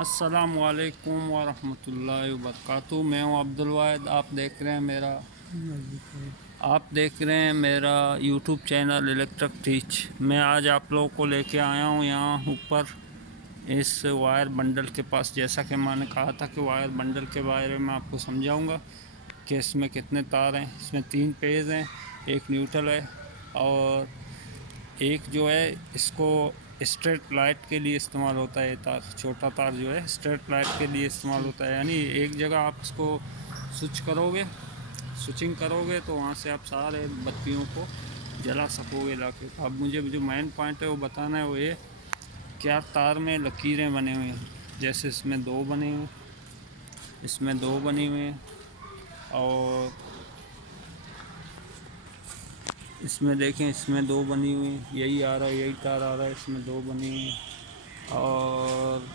अस्सलामुअलैकुम वरहमतुल्लाहि वबरकातुहू। मैं हूँ अब्दुल वाहिद। आप देख रहे हैं मेरा यूट्यूब चैनल इलेक्ट्रिक टीच। मैं आज आप लोगों को लेके आया हूँ यहाँ ऊपर इस वायर बंडल के पास। जैसा कि मैंने कहा था कि वायर बंडल के बारे में आपको समझाऊंगा कि इसमें कितने तार हैं। इसमें 3 पेज हैं, एक न्यूट्रल है और एक जो है इसको स्ट्रेट लाइट के लिए इस्तेमाल होता है। ये तार, छोटा तार जो है स्ट्रेट लाइट के लिए इस्तेमाल होता है। यानी एक जगह आप इसको स्विचिंग करोगे तो वहाँ से आप सारे बत्तियों को जला सकोगे लाके। अब मुझे जो मेन पॉइंट है वो बताना है, वो ये क्या तार में लकीरें बने हुए हैं। जैसे इसमें 2 बने हुए, इसमें 2 बनी हुई हैं और इसमें देखें इसमें 2 बनी हुई हैं। यही आ रहा है, यही तार आ रहा है, इसमें 2 बनी हुई हैं और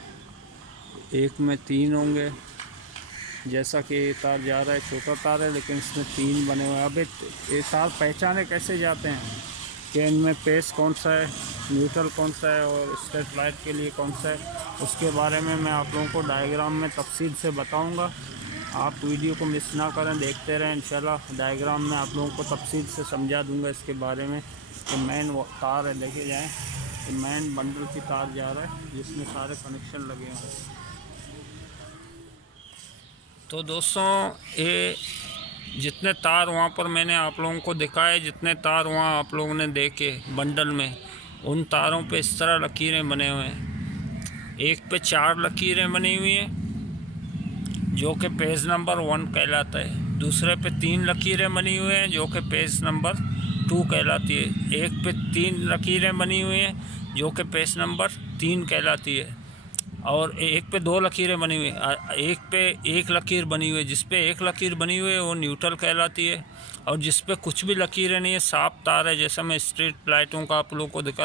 एक में 3 होंगे। जैसा कि ये तार जा रहा है, छोटा तार है लेकिन इसमें 3 बने हुए हैं। अब ये तार पहचाने कैसे जाते हैं कि इनमें पेस कौन सा है, न्यूट्रल कौन सा है और स्ट्रेट लाइट के लिए कौन सा है, उसके बारे में मैं आप लोगों को डायग्राम में तफसील से बताऊंगा। आप वीडियो को मिस ना करें, देखते रहें। इंशाल्लाह डायग्राम में आप लोगों को तफसील से समझा दूंगा इसके बारे में। तो मेन वो तार है, देखे जाएँ तो मेन बंडल की तार जा रहा है जिसमें सारे कनेक्शन लगे हैं। तो दोस्तों, ये जितने तार वहाँ पर मैंने आप लोगों को दिखाए, जितने तार वहाँ आप लोगों ने देखे बंडल में, उन तारों पे इस तरह लकीरें बने हुए हैं। एक पे 4 लकीरें बनी हुई हैं जो कि पेज नंबर 1 कहलाता है। दूसरे पे 3 लकीरें बनी हुई हैं जो कि पेज नंबर 2 कहलाती है। एक पे 3 लकीरें बनी हुई हैं जो कि पेज नंबर 3 कहलाती है। और एक पे 2 लकीरें बनी हुई हैं। एक पे 1 लकीर बनी हुई है, जिस पे 1 लकीर बनी हुई है वो न्यूट्रल कहलाती है। और जिस पे कुछ भी लकीरें नहीं है, साफ तार है, जैसा मैं स्ट्रीट लाइटों का आप लोगों को दिखा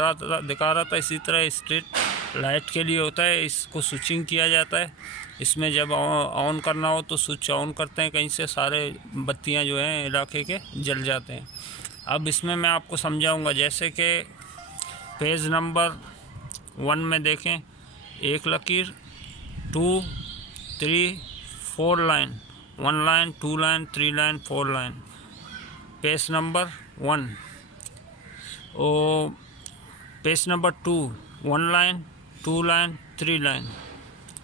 रहा था इसी तरह स्ट्रीट लाइट के लिए होता है। इसको स्विचिंग किया जाता है। इसमें जब ऑन करना हो तो स्विच ऑन करते हैं, कहीं से सारे बत्तियां जो हैं इलाके के जल जाते हैं। अब इसमें मैं आपको समझाऊंगा। जैसे कि पेज नंबर 1 में देखें, 1 लकीर, 2, 3, 4 line, 1 line, 2 line, 3 line, 4 line. Page number 1 और page number 2, 1 line, 2 line, 3 line.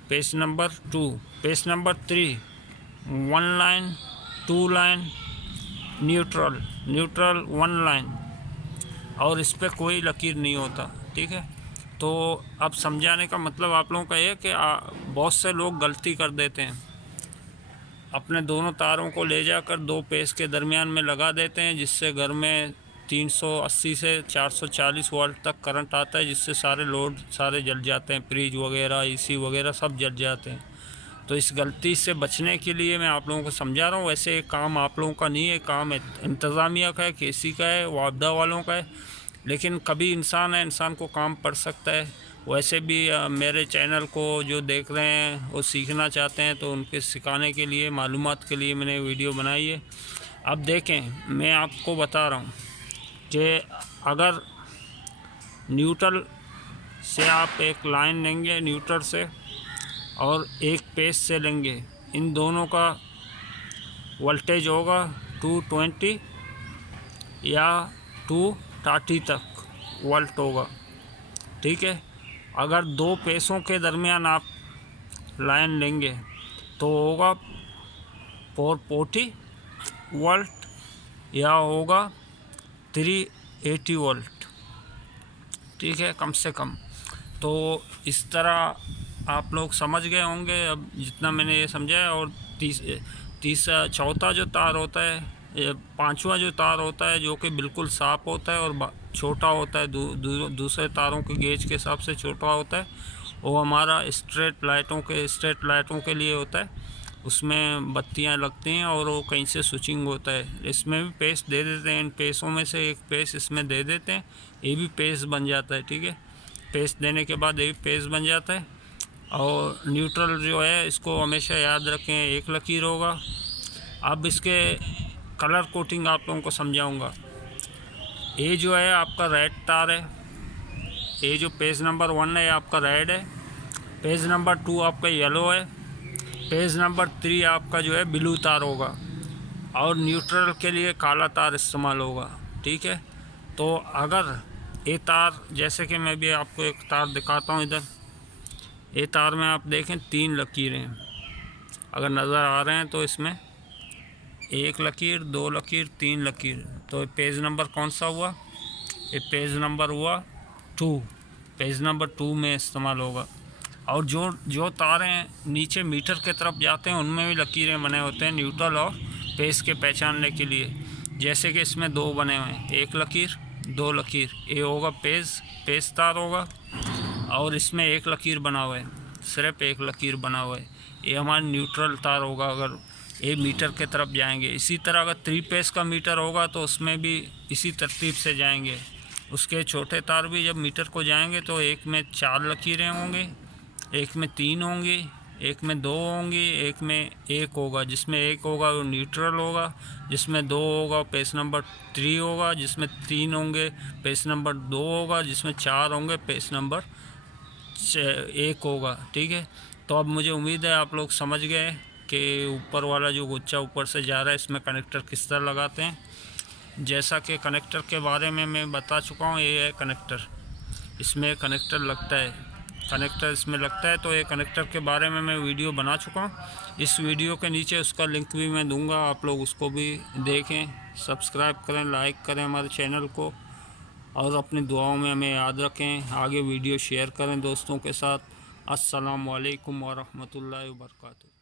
Page number 2, page number 3, 1 line, 2 line, neutral, 1 line. और इस पर कोई लकीर नहीं होता, ठीक है। तो अब समझाने का मतलब आप लोगों का ये कि बहुत से लोग गलती कर देते हैं, अपने दोनों तारों को ले जाकर 2 पेज के दरमियान में लगा देते हैं, जिससे घर में 380 से 440 वोल्ट तक करंट आता है, जिससे सारे लोड सारे जल जाते हैं, फ्रिज वगैरह, एसी वगैरह सब जल जाते हैं। तो इस गलती से बचने के लिए मैं आप लोगों को समझा रहा हूँ। वैसे काम आप लोगों का नहीं है, काम इंतज़ामिया का है, केसी का है, वापदा वालों का है। लेकिन कभी इंसान है, इंसान को काम पड़ सकता है। वैसे भी मेरे चैनल को जो देख रहे हैं वो सीखना चाहते हैं, तो उनके सिखाने के लिए, मालूमात के लिए मैंने वीडियो बनाई है। अब देखें, मैं आपको बता रहा हूँ कि अगर न्यूट्रल से आप एक लाइन लेंगे, न्यूट्रल से, और एक पेज से लेंगे, इन दोनों का वोल्टेज होगा 220 या 230 तक वोल्ट होगा, ठीक है। अगर 2 पेसों के दरमियान आप लाइन लेंगे तो होगा 440 वोल्ट या होगा 380 वोल्ट, ठीक है, कम से कम। तो इस तरह आप लोग समझ गए होंगे अब जितना मैंने ये समझाया। और चौथा जो तार होता है, 5वां जो तार होता है, जो कि बिल्कुल साफ़ होता है और छोटा होता है, दूसरे तारों के गेज के हिसाब से छोटा होता है, वो हमारा स्ट्रेट लाइटों के लिए होता है। उसमें बत्तियां लगती हैं और वो कहीं से स्विचिंग होता है। इसमें भी पेस दे देते हैं, इन पेसों में से एक पेस इसमें दे देते हैं, ये भी पेस बन जाता है, ठीक है। पेस देने के बाद ये भी पेस बन जाता है। और न्यूट्रल जो है, इसको हमेशा याद रखें, 1 लकीर होगा। अब इसके कलर कोटिंग आप लोगों को समझाऊंगा। ये जो है आपका रेड तार है, ये जो पेज नंबर 1 है आपका रेड है, पेज नंबर 2 आपका येलो है। पेज नंबर 3 आपका जो है ब्लू तार होगा और न्यूट्रल के लिए काला तार इस्तेमाल होगा। ठीक है, तो अगर ये तार, जैसे कि मैं भी आपको एक तार दिखाता हूँ इधर, ये तार में आप देखें 3 लकीरें अगर नज़र आ रहे हैं, तो इसमें 1 लकीर, 2 लकीर, 3 लकीर। तो पेज नंबर कौन सा हुआ? ये पेज नंबर हुआ 2, पेज नंबर 2 में इस्तेमाल होगा। और जो तारें नीचे मीटर के तरफ जाते हैं उनमें भी लकीरें बने होते हैं न्यूट्रल और पेज के पहचानने के लिए। जैसे कि इसमें 2 बने हुए हैं, 1 लकीर, 2 लकीर, ये होगा पेज तार होगा। और इसमें 1 लकीर बना हुआ है, सिर्फ 1 लकीर बना हुआ है, ये हमारा न्यूट्रल तार होगा अगर ये मीटर के तरफ जाएंगे। इसी तरह अगर 3 पेज का मीटर होगा तो उसमें भी इसी तरतीब से जाएंगे। उसके छोटे तार भी जब मीटर को जाएंगे तो एक में 4 लकीरें होंगे, एक में 3 होंगी, एक में 2 होंगी, एक में 1 होगा। जिसमें 1 होगा वो न्यूट्रल होगा, जिसमें 2 होगा पेज नंबर 3 होगा, जिसमें 3 होंगे पेज नंबर 2 होगा, जिसमें 4 होंगे पेज नंबर 1 होगा। ठीक है, तो अब मुझे उम्मीद है आप लोग समझ गए कि ऊपर वाला जो गुच्छा ऊपर से जा रहा है इसमें कनेक्टर किस तरह लगाते हैं। जैसा कि कनेक्टर के बारे में मैं बता चुका हूँ, ये है कनेक्टर, इसमें कनेक्टर लगता है, कनेक्टर इसमें लगता है। तो ये कनेक्टर के बारे में मैं वीडियो बना चुका हूँ, इस वीडियो के नीचे उसका लिंक भी मैं दूंगा, आप लोग उसको भी देखें, सब्सक्राइब करें, लाइक करें हमारे चैनल को, और अपनी दुआओं में हमें याद रखें। आगे वीडियो शेयर करें दोस्तों के साथ। अस्सलाम वालेकुम व रहमतुल्लाहि व बरकातुहू।